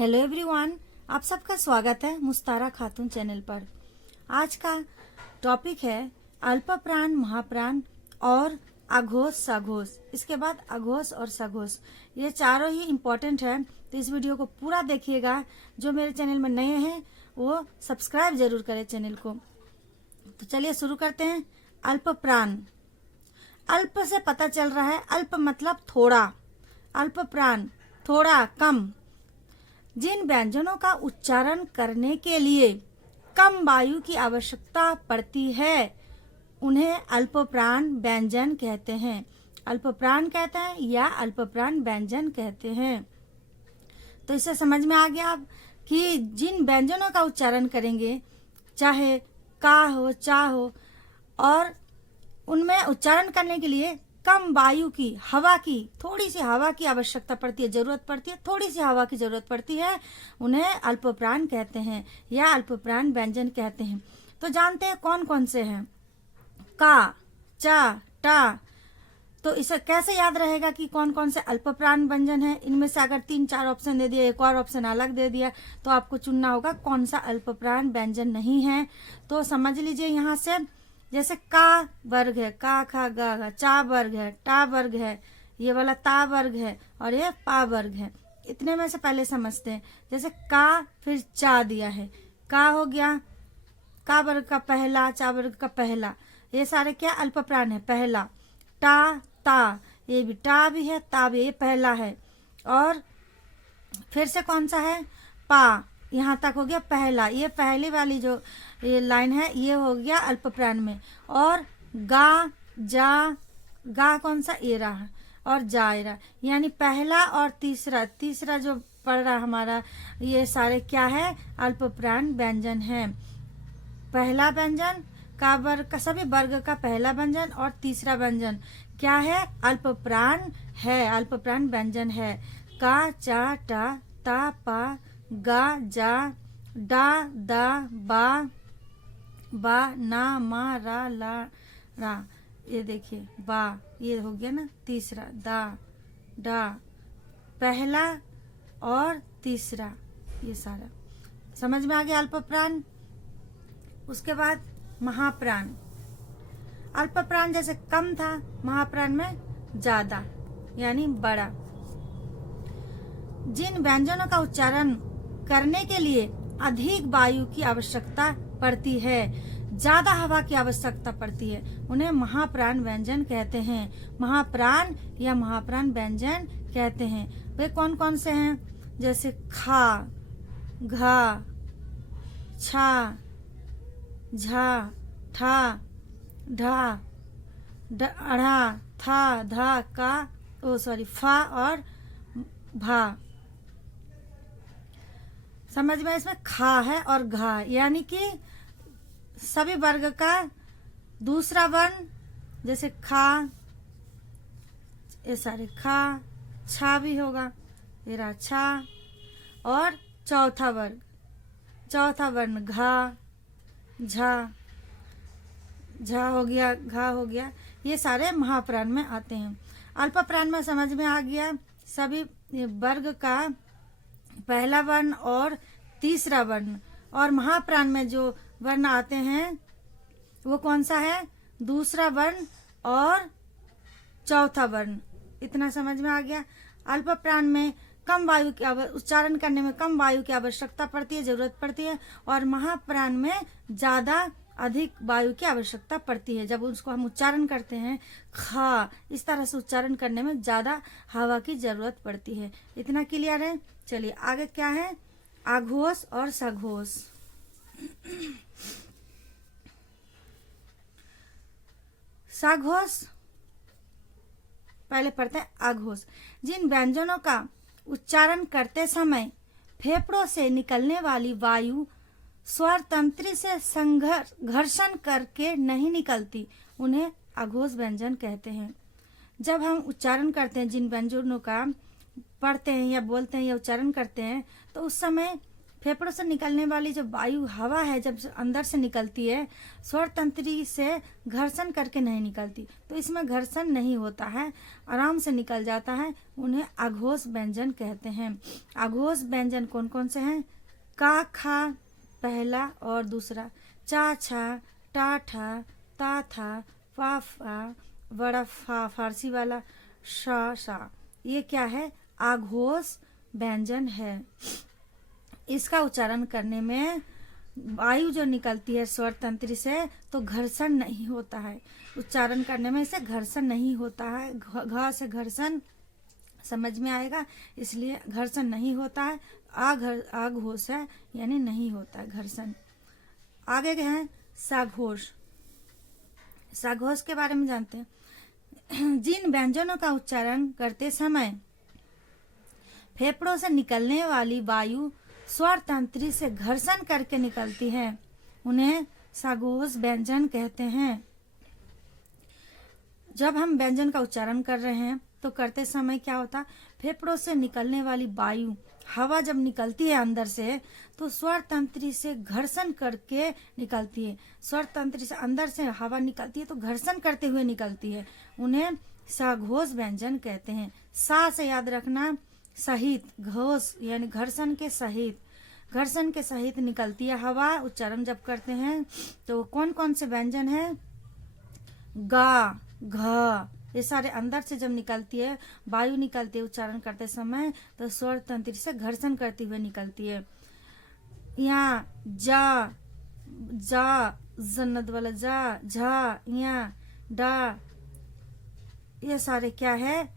Hello everyone, आप सबका स्वागत है मुस्तारा खातून चैनल पर। आज का टॉपिक है अल्प प्राण, महाप्राण और अघोष सघोष। इसके बाद अघोष और सघोष, ये चारों ही इम्पोर्टेंट है, तो इस वीडियो को पूरा देखिएगा। जो मेरे चैनल में नए हैं वो सब्सक्राइब जरूर करें चैनल को। तो चलिए शुरू करते हैं। अल्प प्राण, अल्प से पता चल रहा है, अल्प मतलब थोड़ा, अल्प प्राण थोड़ा, कम। जिन व्यंजनों का उच्चारण करने के लिए कम वायु की आवश्यकता पड़ती है उन्हें अल्पप्राण व्यंजन कहते हैं। अल्पप्राण कहते हैं या अल्पप्राण व्यंजन कहते हैं। तो इससे समझ में आ गया अब कि जिन व्यंजनों का उच्चारण करेंगे, चाहे का हो, चा हो, और उनमें उच्चारण करने के लिए कम वायु की, हवा की, थोड़ी सी हवा की आवश्यकता पड़ती है, जरूरत पड़ती है, थोड़ी सी हवा की जरूरत पड़ती है, उन्हें अल्पप्राण कहते हैं या अल्पप्राण व्यंजन कहते हैं। तो जानते हैं कौन कौन से हैं। का, चा, टा। तो इसे कैसे याद रहेगा कि कौन कौन से अल्पप्राण व्यंजन है। इनमें से अगर 3-4 ऑप्शन दे दिया, एक और ऑप्शन अलग दे दिया, तो आपको चुनना होगा कौन सा अल्पप्राण व्यंजन नहीं है। तो समझ लीजिए यहाँ से, जैसे का वर्ग है, का, खा, गा, चा वर्ग है, टा वर्ग है, ये वाला ता वर्ग है और ये पा वर्ग है। इतने में से पहले समझते हैं। जैसे का फिर चा दिया है, का हो गया का वर्ग का पहला, चा वर्ग का पहला, ये सारे क्या अल्पप्राण है। पहला टा, ता, ये भी टा भी है, ता भी, ये पहला है। और फिर से कौन सा है, पा, यहाँ तक हो गया पहला, ये पहली वाली जो ये लाइन है ये हो गया अल्पप्राण में। और गा, जा, गा कौन सा, ये रहा, और जा, ये रहा, यानी पहला और तीसरा जो पड़ रहा हमारा, ये सारे क्या है, अल्पप्राण व्यंजन है। पहला व्यंजन का वर्ग का, सभी वर्ग का पहला व्यंजन और तीसरा व्यंजन क्या है, अल्पप्राण है, अल्पप्राण व्यंजन है। का, चा, टा, ता, पा, गा, जा, डा, दा, बा, ना, मा, रा, ला, रा। ये देखिए बा, ये हो गया ना तीसरा, दा, डा, पहला और तीसरा, ये सारा समझ में आ गया अल्पप्राण। उसके बाद महाप्राण। अल्पप्राण जैसे कम था, महाप्राण में ज्यादा यानी बड़ा। जिन व्यंजनों का उच्चारण करने के लिए अधिक वायु की आवश्यकता पड़ती है, ज्यादा हवा की आवश्यकता पड़ती है, उन्हें महाप्राण व्यंजन कहते हैं। महाप्राण या महाप्राण व्यंजन कहते हैं। वे कौन कौन से हैं, जैसे खा, घा, छा, झा, ठा, ढा, अढ़ा, था, धा, का, फा और भा। समझ में, इसमें खा है और घा, यानी कि सभी वर्ग का दूसरा वर्ण, जैसे खा, ये सारे खा, छा भी होगा, ये रहा छा, और चौथा वर्ण घा, झा, झा हो गया, घा हो गया, ये सारे महाप्राण में आते हैं। अल्पप्राण में समझ में आ गया, सभी वर्ग का पहला वर्ण और तीसरा वर्ण। और महाप्राण में जो वर्ण आते हैं वो कौन सा है, दूसरा वर्ण और चौथा वर्ण। इतना समझ में आ गया। अल्पप्राण में कम वायु की उच्चारण करने में कम वायु की आवश्यकता पड़ती है, जरूरत पड़ती है, और महाप्राण में ज्यादा अधिक वायु की आवश्यकता पड़ती है। जब उसको हम उच्चारण करते हैं, खा, इस तरह से उच्चारण करने में ज्यादा हवा की जरूरत पड़ती है। इतना क्लियर है। चलिए आगे क्या है, अघोष और सघोष। सघोष पहले पढ़ते हैं। अघोष, जिन व्यंजनों का उच्चारण करते समय फेफड़ों से निकलने वाली वायु स्वर तंत्री से घर्षण करके नहीं निकलती, उन्हें अघोष व्यंजन कहते हैं। जब हम उच्चारण करते हैं, जिन व्यंजनों का पढ़ते हैं या बोलते हैं या उच्चारण करते हैं, तो उस समय फेफड़ों से निकलने वाली जो वायु हवा है जब अंदर से निकलती है स्वर तंत्री से घर्षण करके नहीं निकलती, तो इसमें घर्षण नहीं होता है, आराम से निकल जाता है। उन्हें अघोष व्यंजन कहते हैं। अघोष व्यंजन कौन कौन से हैं? का खा पहला और दूसरा, चा छा, टा ठा, ता था, फा फा, बड़ा फा फारसी वाला, शा शा, ये क्या है? आघोष व्यंजन है। इसका उच्चारण करने में वायु जो निकलती है स्वर तंत्री से तो घर्षण नहीं होता है। उच्चारण करने में इसे घर्षण नहीं होता है। घ से घर्षण समझ में आएगा, इसलिए घर्षण नहीं होता है। आघोष है यानी नहीं होता है घर्षण। आगे गए हैं साघोष। साघोष के बारे में जानते हैं। जिन व्यंजनों का उच्चारण करते समय फेफड़ों से निकलने वाली वायु स्वर तंत्री से घर्षण करके निकलती है, उन्हें साघोष व्यंजन कहते हैं। जब हम व्यंजन का उच्चारण कर रहे हैं तो करते समय क्या होता? फेफड़ों से निकलने वाली वायु हवा जब निकलती है अंदर से तो स्वर तंत्री से घर्षण करके निकलती है। स्वर तंत्री से अंदर से हवा निकलती है तो घर्षण करते हुए निकलती है, उन्हें साघोष व्यंजन कहते हैं। सा से याद रखना सहित, घोष यानी घर्षण के सहित, घर्षण के सहित निकलती है हवा। उच्चारण जब करते हैं तो कौन कौन से व्यंजन है? गा, घ, ये सारे अंदर से जब निकलती है वायु निकलती है उच्चारण करते समय तो स्वर तंत्री से घर्षण करती हुए निकलती है। यहाँ जा, जा, जन्नत वाला जा, झा, यहाँ डा, ये सारे क्या है?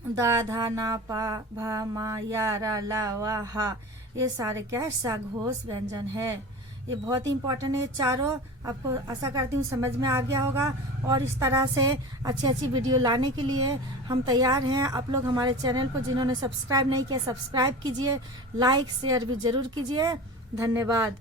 दा, धा, ना, पा, भा, मा, या, रा, ला, वा, हा, ये सारे क्या है? साघोष व्यंजन है। ये बहुत ही इंपॉर्टेंट है। चारों आपको आशा करती हूँ समझ में आ गया होगा, और इस तरह से अच्छी अच्छी वीडियो लाने के लिए हम तैयार हैं। आप लोग हमारे चैनल को जिन्होंने सब्सक्राइब नहीं किया सब्सक्राइब कीजिए, लाइक शेयर भी जरूर कीजिए। धन्यवाद।